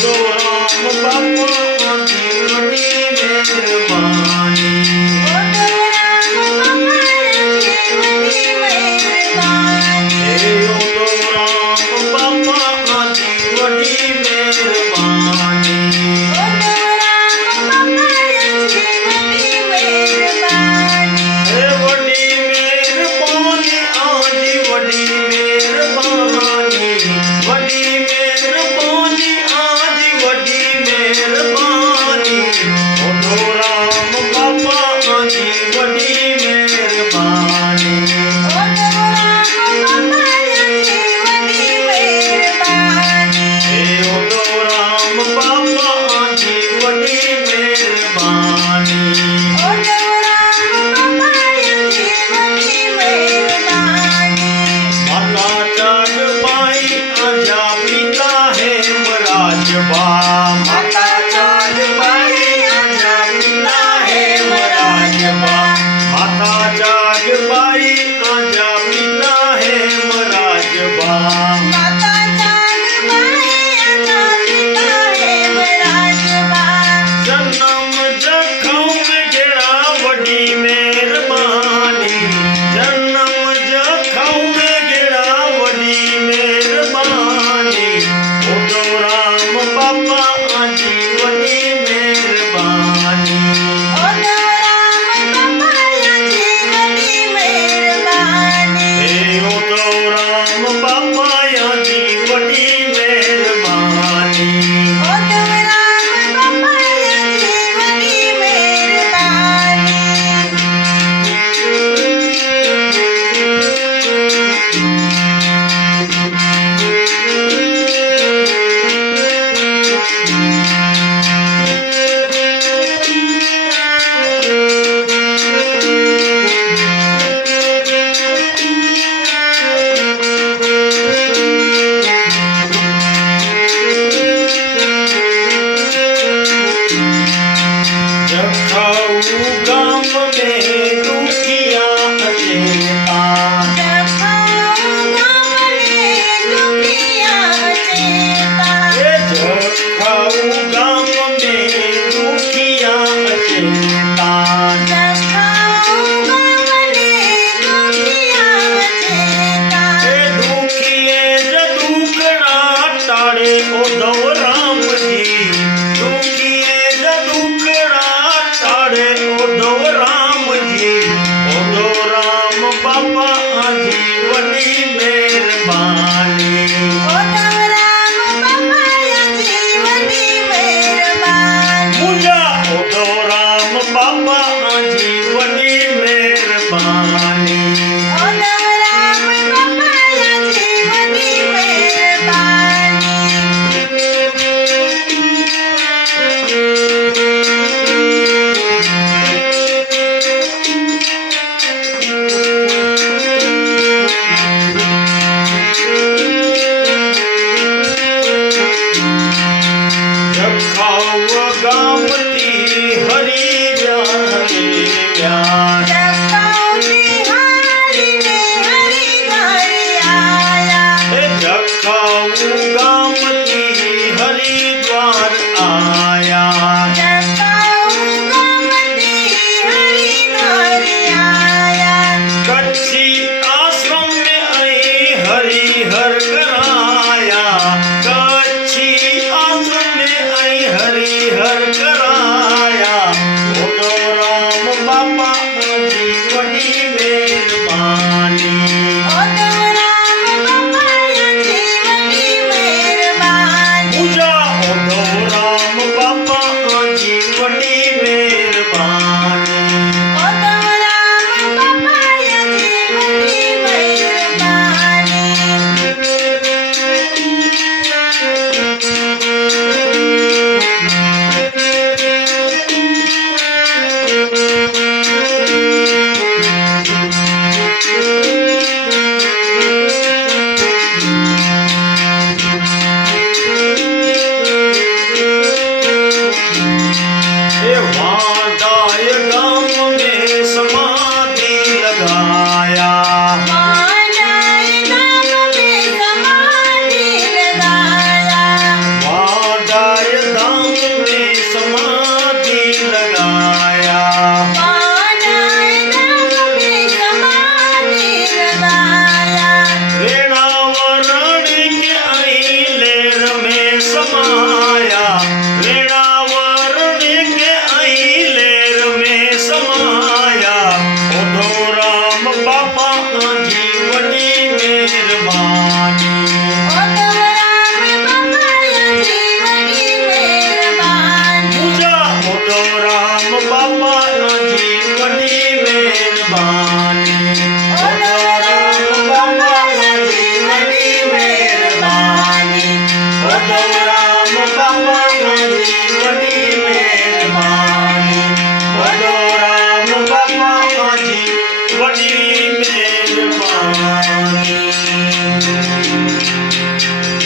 don't. गाम हरी जाने ज्ञान